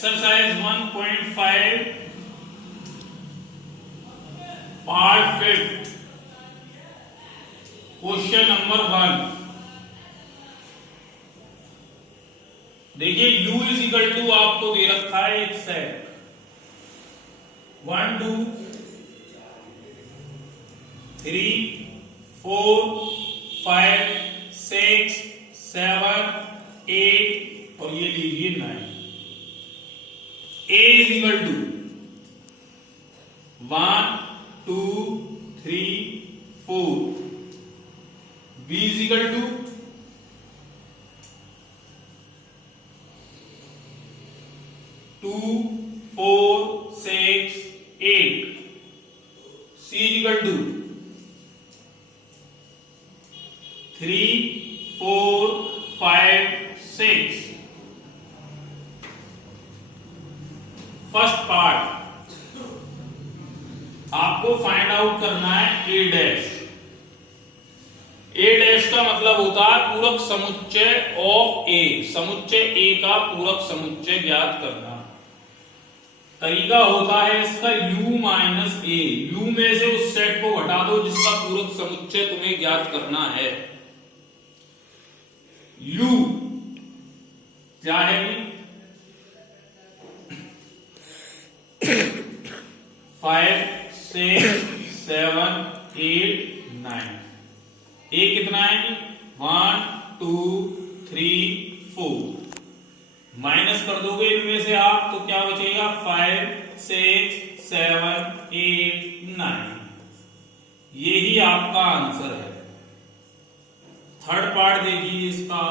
Exercise 1.5 part 5 question number 1। देखिए u is equal to आपको दे रखा है एक सेट 1 2 3 4 5 6 7 8 और ये लीजिए 9। a is equal to 1 2 3 4, b is equal to 2 4 6 8, c is equal to 3 4 5 6। First part आपको फाइंड आउट करना है ए डैश। ए डैश का मतलब होता है पूरक समुच्चय ऑफ ए, समुच्चय ए का पूरक समुच्चय ज्ञात करना। तरीका होता है इसका u माइनस ए, u में से उस सेट को घटा दो जिसका पूरक समुच्चय तुम्हें ज्ञात करना है। u क्या है कि 5 6 7 8 9, ए कितना है कि 1 2 3 4, माइनस कर दोगे इनमें से आप तो क्या बचेगा 5 6 7 8 9। यही आपका आंसर है। थर्ड पार्ट देखिए इसका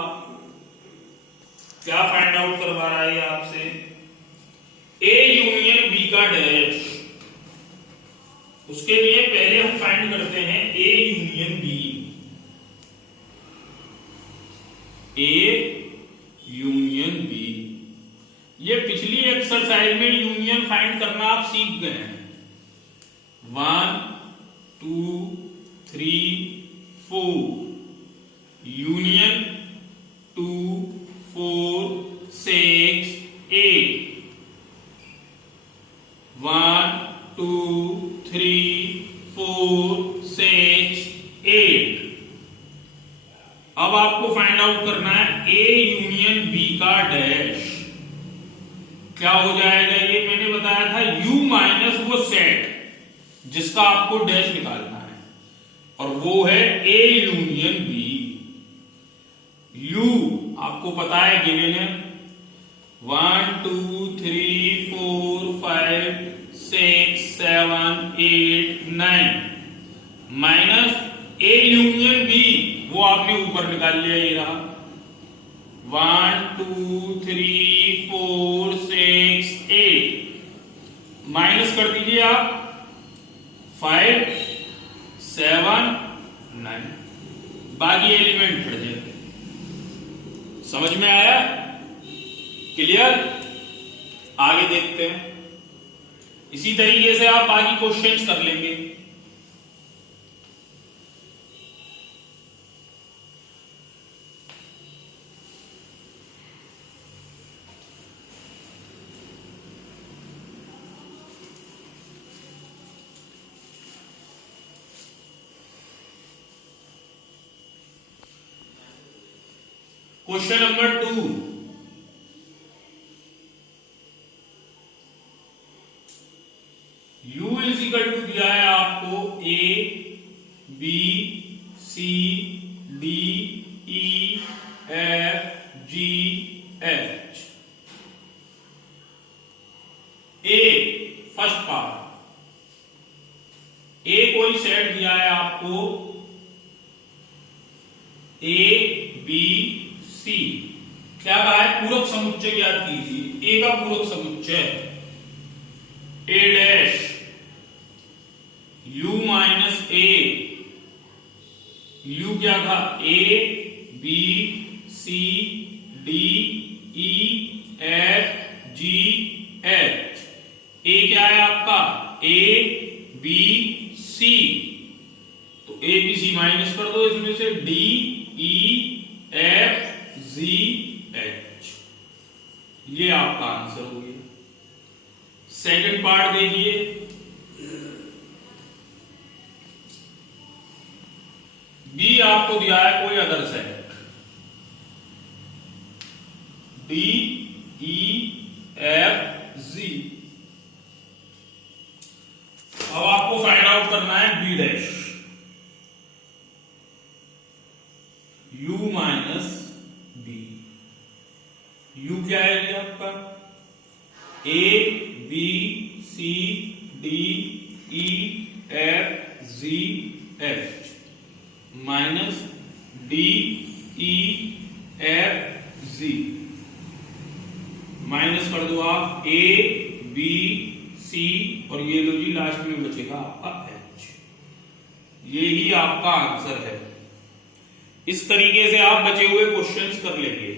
क्या फाइंड आउट करवा रहा है आपसे। ए यूनियन बी का डैश, उसके लिए पहले हम फाइंड करते हैं A union B. A union B, ये पिछली एक्सरसाइज में यूनियन फाइंड करना आप सीख गए हैं। 1 2 3 4 यूनियन 2 4 6 8, 1 2 3 4 6 8। अब आपको फाइंड आउट करना है ए यूनियन बी का डैश। क्या हो जाएगा ये मैंने बताया था u माइनस वो सेट जिसका आपको डैश निकालना है, और वो है ए यूनियन बी। u आपको पता है गिवन है 1 2 3 4 5 6 7 8 9, माइनस ए यूनियन बी वो आपने ऊपर निकाल लिया, ये रहा 1 2 3 4 6 8, माइनस कर दीजिए आप 5 7 9, बाकी एलिमेंट हट जाए। समझ में आया? क्लियर? आगे देखते हैं। इसी तरीके से आप बाकी क्वेश्चंस कर लेंगे। Question number 2, u is equal to दिया है आपको a b c d e f g h। a first part, a कोई सेट दिया है आपको a b c, क्या कहा है पूरक समुच्चय ज्ञात कीजिए। a का पूरक समुच्चय a dash u minus a, u क्या था a b c d e f g h। a क्या है आपका a b c, तो a b c माइनस कर दो इसमें से d e f g h, ये आपका आंसर हो गया। पार्ट देखिए, बी आपको दिया है कोई other set, D E F G. अब आपको फाइंड आउट करना है B dash, U minus B. U क्या है ये आपका, A B C D E F G H minus D E F G, minus कर दो आप ए बी सी और ये लो जी लास्ट में बचेगा आपका एच। यही आपका आंसर है। इस तरीके से आप बचे हुए क्वेश्चंस कर लेंगे।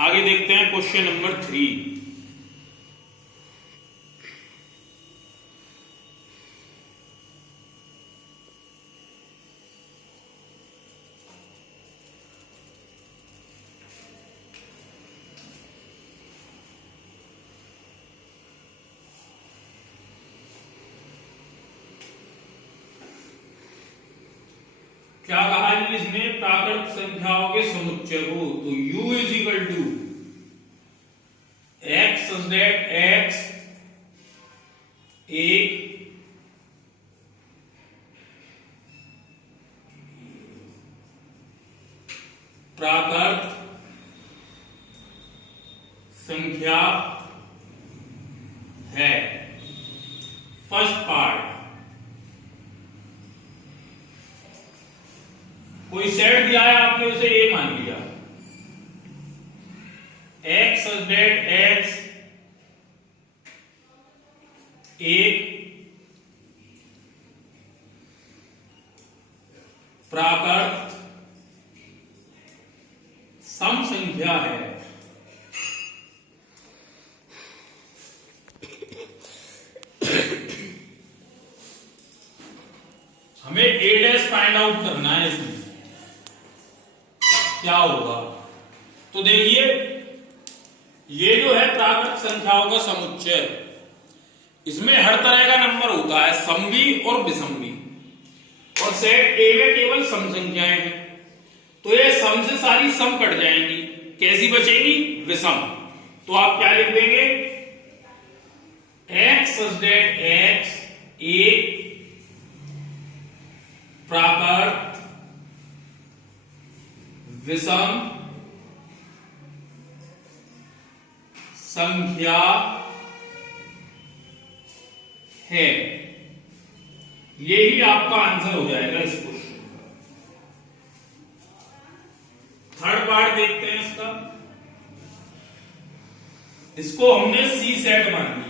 आगे देखते हैं क्वेश्चन नंबर 3। क्या कहा है इसने, प्राकृत संख्याओं के समुच्चय को, तो u is equal to X such that X एक प्राकृत संख्या है। फर्स्ट पार्ट, कोई सेट दिया है आपने उसे ए मान लिया, एक्स सच दैट एक्स एक प्राकृत सम संख्या है। हमें ए डैश फाइंड आउट करना है इसमें क्या होगा। तो देखिए ये जो है प्राकृत संख्याओं का समुच्चय, इसमें हर तरह का नंबर होता है, समवी और विषमवी, और सेट ए में केवल सम संख्याएं हैं। तो ये सम से सारी सम कट जाएंगी, कैसी बचेगी, विषम। तो आप क्या लिख देंगे, एक्स सच दैट एक्स एक प्राकृत विषम संख्या है। यही आपका आंसर हो जाएगा इस क्वेश्चन का। थर्ड पार्ट देखते हैं इसका। इसको हमने सी सेट मान लिया,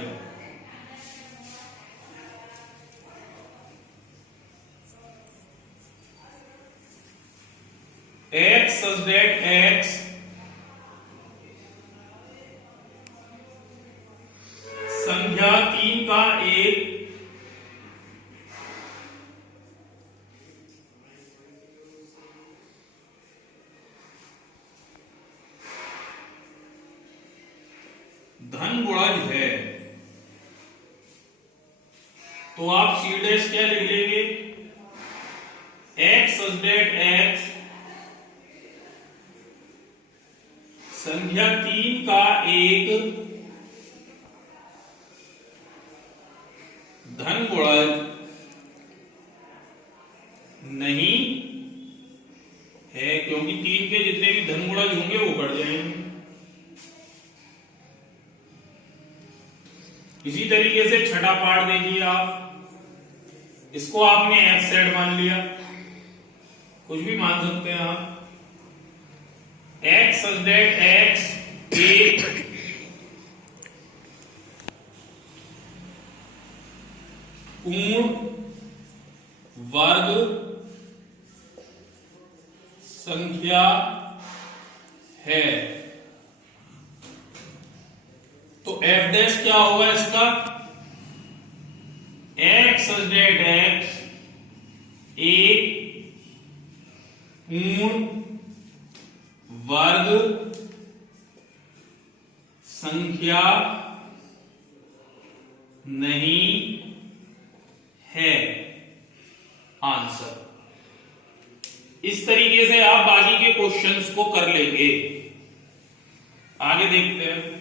एक्स सच दैट एक्स संख्या 3 का एक धन गुणज है। तो आप सी डैश क्या लिख लेंगे, एक्स सच दैट एक्स संख्या 3 का एक धन गुणज नहीं है, क्योंकि 3 के जितने भी धन गुणज होंगे वो बढ़ जाएंगे। इसी तरीके से छठा पार्ट देखिए आप, इसको आपने एक्स सेट मान लिया, कुछ भी मान सकते हैं आप, एक्स सच दैट एक्स एक पूर्ण वर्ग संख्या है। तो एफ डैश क्या होगा इसका, एक्स सच दैट एक्स एक पूर्ण वर्ग संख्या नहीं है आंसर। इस तरीके से आप बाकी के क्वेश्चंस को कर लेंगे। आगे देखते हैं।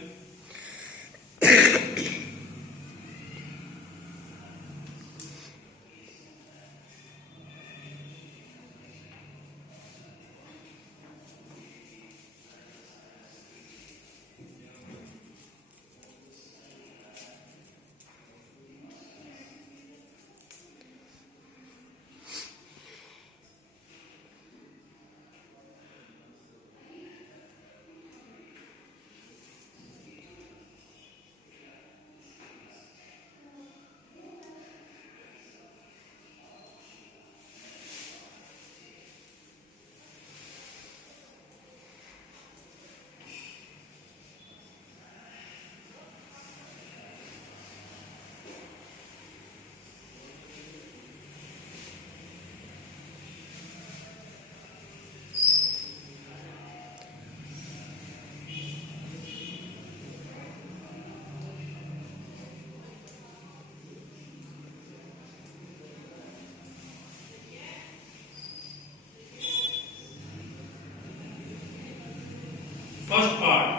फर्स्ट पार्ट,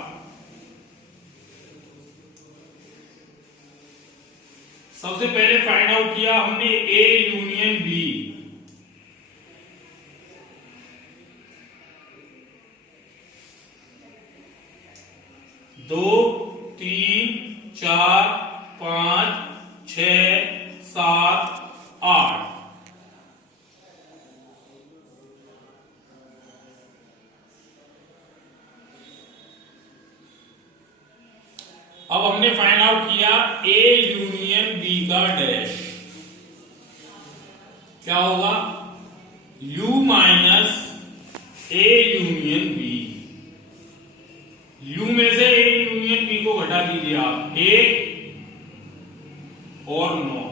सबसे पहले फाइंड आउट किया हमने ए यूनियन बी। दो, तीन, चार, पांच, 6, 7, 8। अब हमने फाइंड आउट किया ए यूनियन बी का डैश। क्या होगा? U minus A union B. U में से ए यूनियन बी को घटा दीजिए आप, 1 और 9।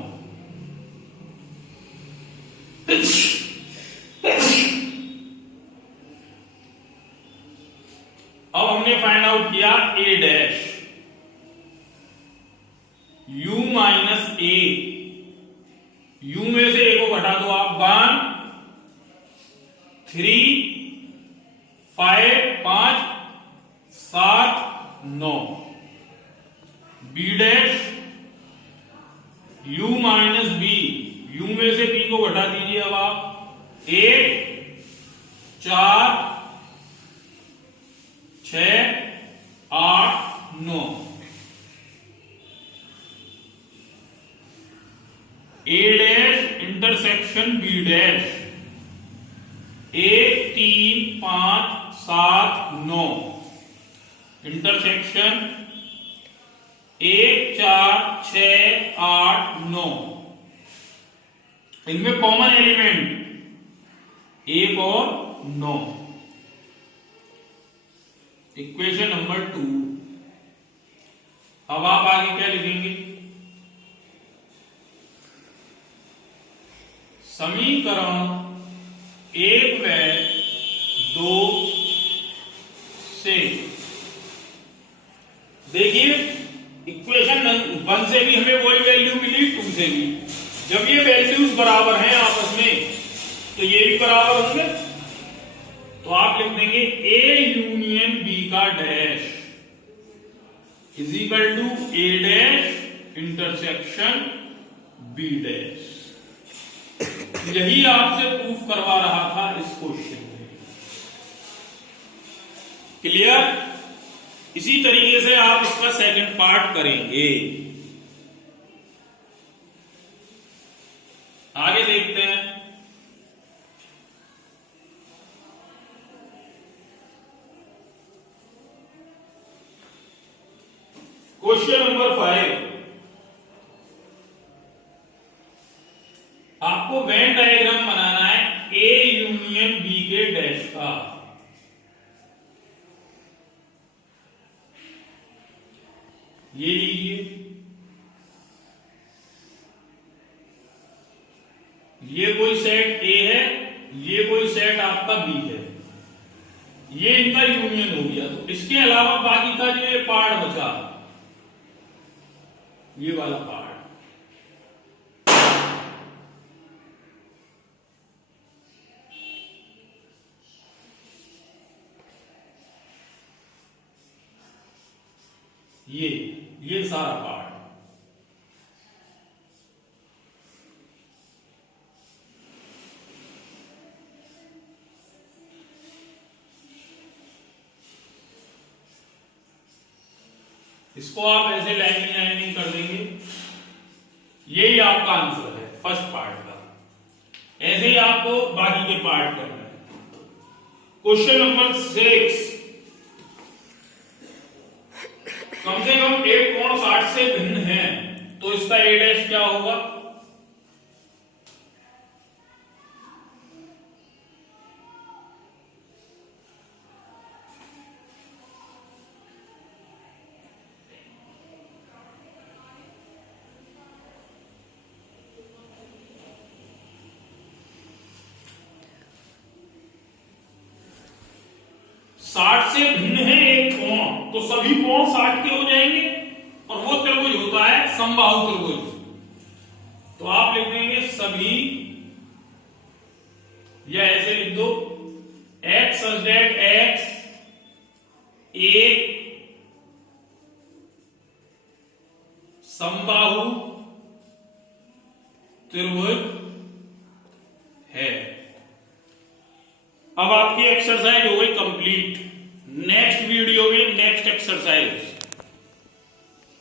अब हमने फाइंड आउट किया ए डैश। u माइनस ए, u में से ए को घटा दो आप, 1, 3, 5, 7, 9। B dash, u minus B, u में से b को घटा दीजिए अब आप, 1, 4, 6, 8, 9। A dash intersection B dash, 1, 3, 5, 7, 9। Intersection 1, 4, 6, 8, 9। इनमें कॉमन एलिमेंट 1 और 9। Equation number 2। अब आप आगे क्या लिखेंगे? समीकरण 1 व 2 से, देखिए इक्वेशन 1 से भी हमें वही वैल्यू मिली, 2 से भी। जब ये वैल्यूज बराबर हैं आपस में तो ये भी बराबर होंगे। तो आप लिख देंगे ए यूनियन बी का dash is equal to A dash intersection B dash. यही आपसे प्रूफ करवा रहा था इस क्वेश्चन में। क्लियर? इसी तरीके से आप इसका सेकंड पार्ट करेंगे। आगे देखते हैं। Question number 5। आपको वेन डायग्राम बनाना है ए यूनियन बी के डैश का। ये लीजिए, ये कोई सेट ए है, ये कोई सेट आपका बी है, ये इनका यूनियन हो गया। तो इसके अलावा बाकी का जो ये पार्ट बचा, ये वाला पार्ट, ये सारा पार्ट। इसको आप ऐसे लाइनिंग कर देंगे, यही आपका आंसर है फर्स्ट पार्ट का। ऐसे ही आपको बाकी के पार्ट करना है। क्वेश्चन नंबर 6, कम से कम एक कोण 60 से भिन्न है तो इसका ए डैश क्या होगा? साठ से भिन्न है एक कोण, तो सभी कोण 60 के हो जाएंगे और वो त्रिभुज होता है समबाहु त्रिभुज। तो आप लिख देंगे सभी, या ऐसे लिख दो x such that x एक समबाहु त्रिभुज है। अब आपकी एक्सरसाइज हो गई कंप्लीट। नेक्स्ट वीडियो में नेक्स्ट एक्सरसाइज।